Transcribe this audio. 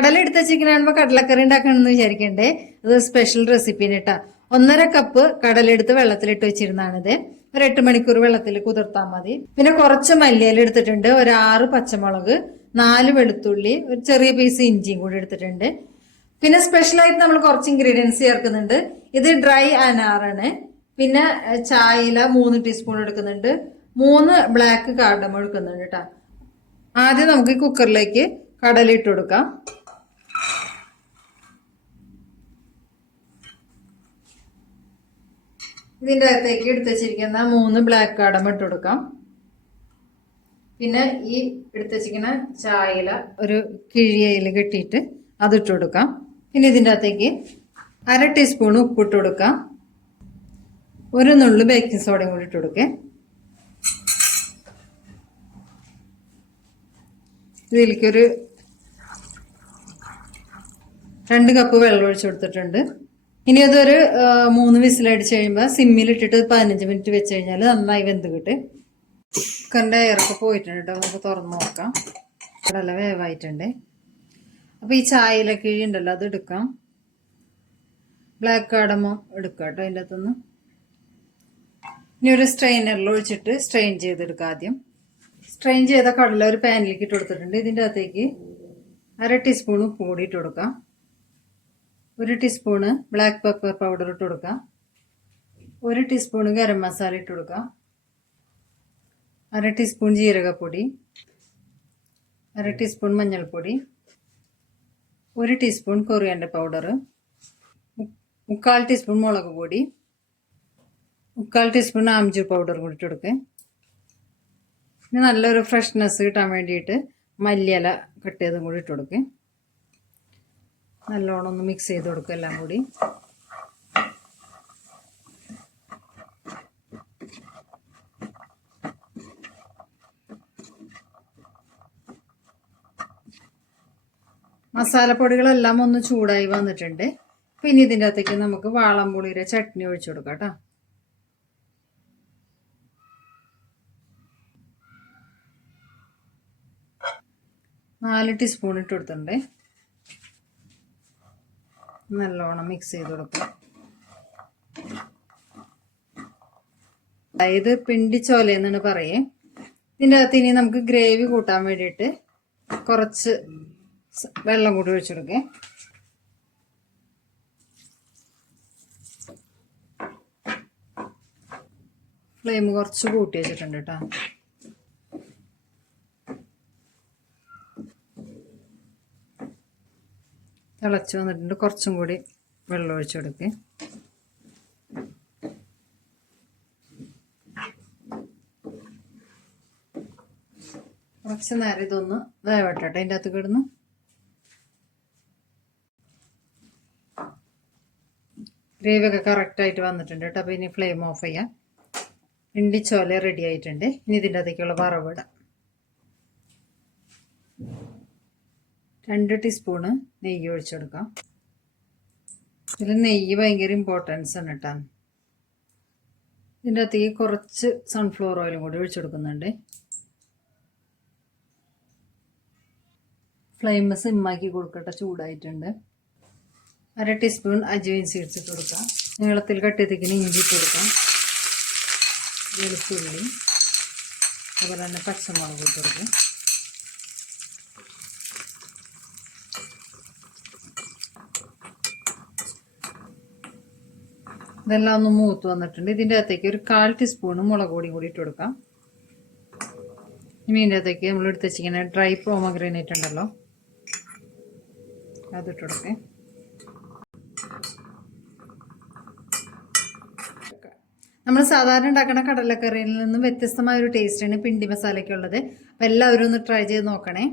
കടല എടുത്ത് വെച്ചിരിക്കണ കടലക്കറി ഉണ്ടാക്കണമെന്ന് വിചാരിക്കണ്ടേ. ഇത് സ്പെഷ്യൽ റെസിപ്പിന് കേട്ടാ. 1.5 കപ്പ് കടലെടുത്ത് വെള്ളത്തിലിട്ട് വെച്ചിരുന്നാണിത്. ഒരു 8 മണിക്കൂർ വെള്ളത്തിൽ കുതിർത്താൽ മതി. പിന്നെ കുറച്ച് മല്ലിയില എടുത്തിട്ടുണ്ട്, ഒരു 6 പച്ചമുളക്, 4 വെളുത്തുള്ളി, ഒരു ചെറിയ പീസ് ഇഞ്ചിയും കൂടി എടുത്തിട്ടുണ്ട്. പിന്നെ സ്പെഷ്യലായിട്ട് നമ്മൾ കുറച്ച് ഇൻഗ്രീഡിയൻസ് ചേർക്കുന്നുണ്ട്. ഇത് ഡ്രൈ അനാറാണ്. പിന്നെ ചായയില 3 ടീസ്പൂൺ എടുക്കുന്നുണ്ട്, 3 ബ്ലാക്ക് കാർഡമം എടുക്കുന്നുണ്ട് കേട്ടോ. ആദ്യം നമുക്ക് കുക്കറിലേക്ക് കടല ഇട്ട് കൊടുക്കാം. ഇതിൻ്റെ അകത്തേക്ക് എടുത്ത് വെച്ചിരിക്കുന്ന 3 ബ്ലാക്ക് കാർഡമം ഇട്ട് കൊടുക്കാം. പിന്നെ ഈ എടുത്ത് വെച്ചിരിക്കുന്ന ചായയില ഒരു കിഴിയയിൽ കെട്ടിയിട്ട് അതിട്ട് കൊടുക്കാം. പിന്നെ ഇതിൻ്റെ അകത്തേക്ക് 1/2 ടീസ്പൂൺ ഉപ്പിട്ട് കൊടുക്കാം. ഒരു നുള്ളു ബേക്കിംഗ് സോഡയും കൂടി ഇട്ട് കൊടുക്കേ. ഇതിലേക്കൊരു 2 കപ്പ് വെള്ളം ഒഴിച്ചു കൊടുത്തിട്ടുണ്ട്. ഇനി അതൊരു 3 വിസിലടിച്ച് കഴിയുമ്പോൾ സിമ്മിലിട്ടിട്ട് 15 മിനിറ്റ് വെച്ച് കഴിഞ്ഞാൽ നന്നായി വെന്ത് കിട്ടും. കുക്കറിൻ്റെ എയറൊക്കെ പോയിട്ടുണ്ട് കേട്ടോ. നമുക്ക് തുറന്ന് നോക്കാം. കടല വേവായിട്ടുണ്ട്. അപ്പോൾ ഈ ചായയില കിഴി ഉണ്ടല്ലോ അത് എടുക്കാം. ബ്ലാക്ക് കാർഡമം എടുക്കാം കേട്ടോ അതിൻ്റെ അകത്തുനിന്ന്. ഇനി ഒരു സ്ട്രെയിനറിൽ ഒഴിച്ചിട്ട് സ്ട്രെയിൻ ചെയ്തെടുക്കാം. ആദ്യം സ്ട്രെയിൻ ചെയ്ത കടല ഒരു പാനിലേക്ക് ഇട്ട് കൊടുത്തിട്ടുണ്ട്. ഇതിൻ്റെ അകത്തേക്ക് 1/2 ടീസ്പൂൺ ഉപ്പ് കൂടി ഇട്ട് കൊടുക്കാം. 1 ടീസ്പൂണ് ബ്ലാക്ക് പെപ്പർ പൗഡർ ഇട്ട് കൊടുക്കാം. 1 ടീസ്പൂണ് ഗരം മസാല ഇട്ട് കൊടുക്കാം. 1/2 ടീസ്പൂൺ ജീരകപ്പൊടി, 1/2 ടീസ്പൂൺ മഞ്ഞൾപ്പൊടി, 1 ടീസ്പൂൺ കൊറിയാൻഡർ പൗഡർ, 1/4 ടീസ്പൂൺ മുളക് പൊടി, 1/4 ടീസ്പൂൺ ആംചൂർ പൗഡർ കൂടി ഇട്ട് കൊടുക്കുക. ഇനി നല്ലൊരു ഫ്രഷ്നെസ് കിട്ടാൻ വേണ്ടിയിട്ട് മല്ലിയില കട്ട് ചെയ്തും കൂടി ഇട്ട് കൊടുക്കുക. നല്ലോണം ഒന്ന് മിക്സ് ചെയ്ത് കൊടുക്കുക എല്ലാം കൂടി. മസാലപ്പൊടികളെല്ലാം ഒന്ന് ചൂടായി വന്നിട്ടുണ്ട്. പിന്നെ ഇതിൻ്റെ അകത്തേക്ക് നമുക്ക് വാളംപുളിയുടെ ചട്നി ഒഴിച്ചു കൊടുക്കാം കേട്ടോ. നാല് ടീസ്പൂൺ ഇട്ട് കൊടുത്തിട്ടുണ്ട്. നല്ലോണം മിക്സ് ചെയ്ത് കൊടുക്കാം. അതായത് പിണ്ടിച്ചോല എന്നാണ് പറയേ. ഇതിൻ്റെ അകത്ത് ഇനി നമുക്ക് ഗ്രേവി കൂട്ടാൻ വേണ്ടിയിട്ട് കുറച്ച് വെള്ളം കൂടി ഒഴിച്ചു കൊടുക്കേ. ഫ്ലെയിം കുറച്ച് കൂട്ടി വെച്ചിട്ടുണ്ട് കേട്ടോ. തിളച്ച് വന്നിട്ടുണ്ട്. കുറച്ചും കൂടി വെള്ളം ഒഴിച്ചു കൊടുക്കേ. കുറച്ച് നേരം ഇതൊന്ന് വേവട്ടെ. അതിൻ്റെ അകത്ത് കിടന്ന് ഗ്രേവിയൊക്കെ കറക്റ്റായിട്ട് വന്നിട്ടുണ്ട് കേട്ടോ. അപ്പോൾ ഇനി ഫ്ലെയിം ഓഫ് ചെയ്യാം. ഇണ്ടിച്ചോല റെഡി ആയിട്ടുണ്ട്. ഇനി ഇതിൻ്റെ അകത്തേക്കുള്ള വറവിടാം. 2 ടീസ്പൂണ് നെയ്യ് ഒഴിച്ചെടുക്കാം. ഇതിൽ നെയ്യ് ഭയങ്കര ഇമ്പോർട്ടൻസ് ആണ് കേട്ടോ. ഇതിൻ്റെ അകത്തേക്ക് കുറച്ച് സൺഫ്ലവർ ഓയിലും കൂടി ഒഴിച്ചെടുക്കുന്നുണ്ട്. ഫ്ലെയിം സിമ്മാക്കി കൊടുക്കട്ടെ. ചൂടായിട്ടുണ്ട്. 1/2 ടീസ്പൂൺ അജ്വൈൻ സീഡ്സ് ഇട്ട് കൊടുക്കാം. നീളത്തിൽ കട്ട് ചെയ്തിരിക്കുന്ന ഇഞ്ചി ഇട്ട് കൊടുക്കാം. വെളുത്തുള്ളി, അതുപോലെ തന്നെ പച്ചമുളക് ഇട്ട് കൊടുക്കാം. ഇതെല്ലാം ഒന്ന് മൂത്ത് വന്നിട്ടുണ്ട്. ഇതിൻ്റെ അകത്തേക്ക് ഒരു 1/4 ടീസ്പൂണ് മുളക് പൊടി കൂടി ഇട്ട് കൊടുക്കാം. ഇനി ഇതിൻ്റെ അകത്തേക്ക് നമ്മൾ എടുത്ത് വെച്ചിരിക്കുന്ന ഡ്രൈ പോമഗ്രാനേറ്റ് ഉണ്ടല്ലോ അതിട്ട് കൊടുക്കേ. നമ്മൾ സാധാരണ ഉണ്ടാക്കുന്ന കടലക്കറിയിൽ നിന്നും വ്യത്യസ്തമായ ഒരു ടേസ്റ്റാണ് പിണ്ടി മസാലയ്ക്കുള്ളത്. അപ്പോൾ എല്ലാവരും ഒന്ന് ട്രൈ ചെയ്ത് നോക്കണേ.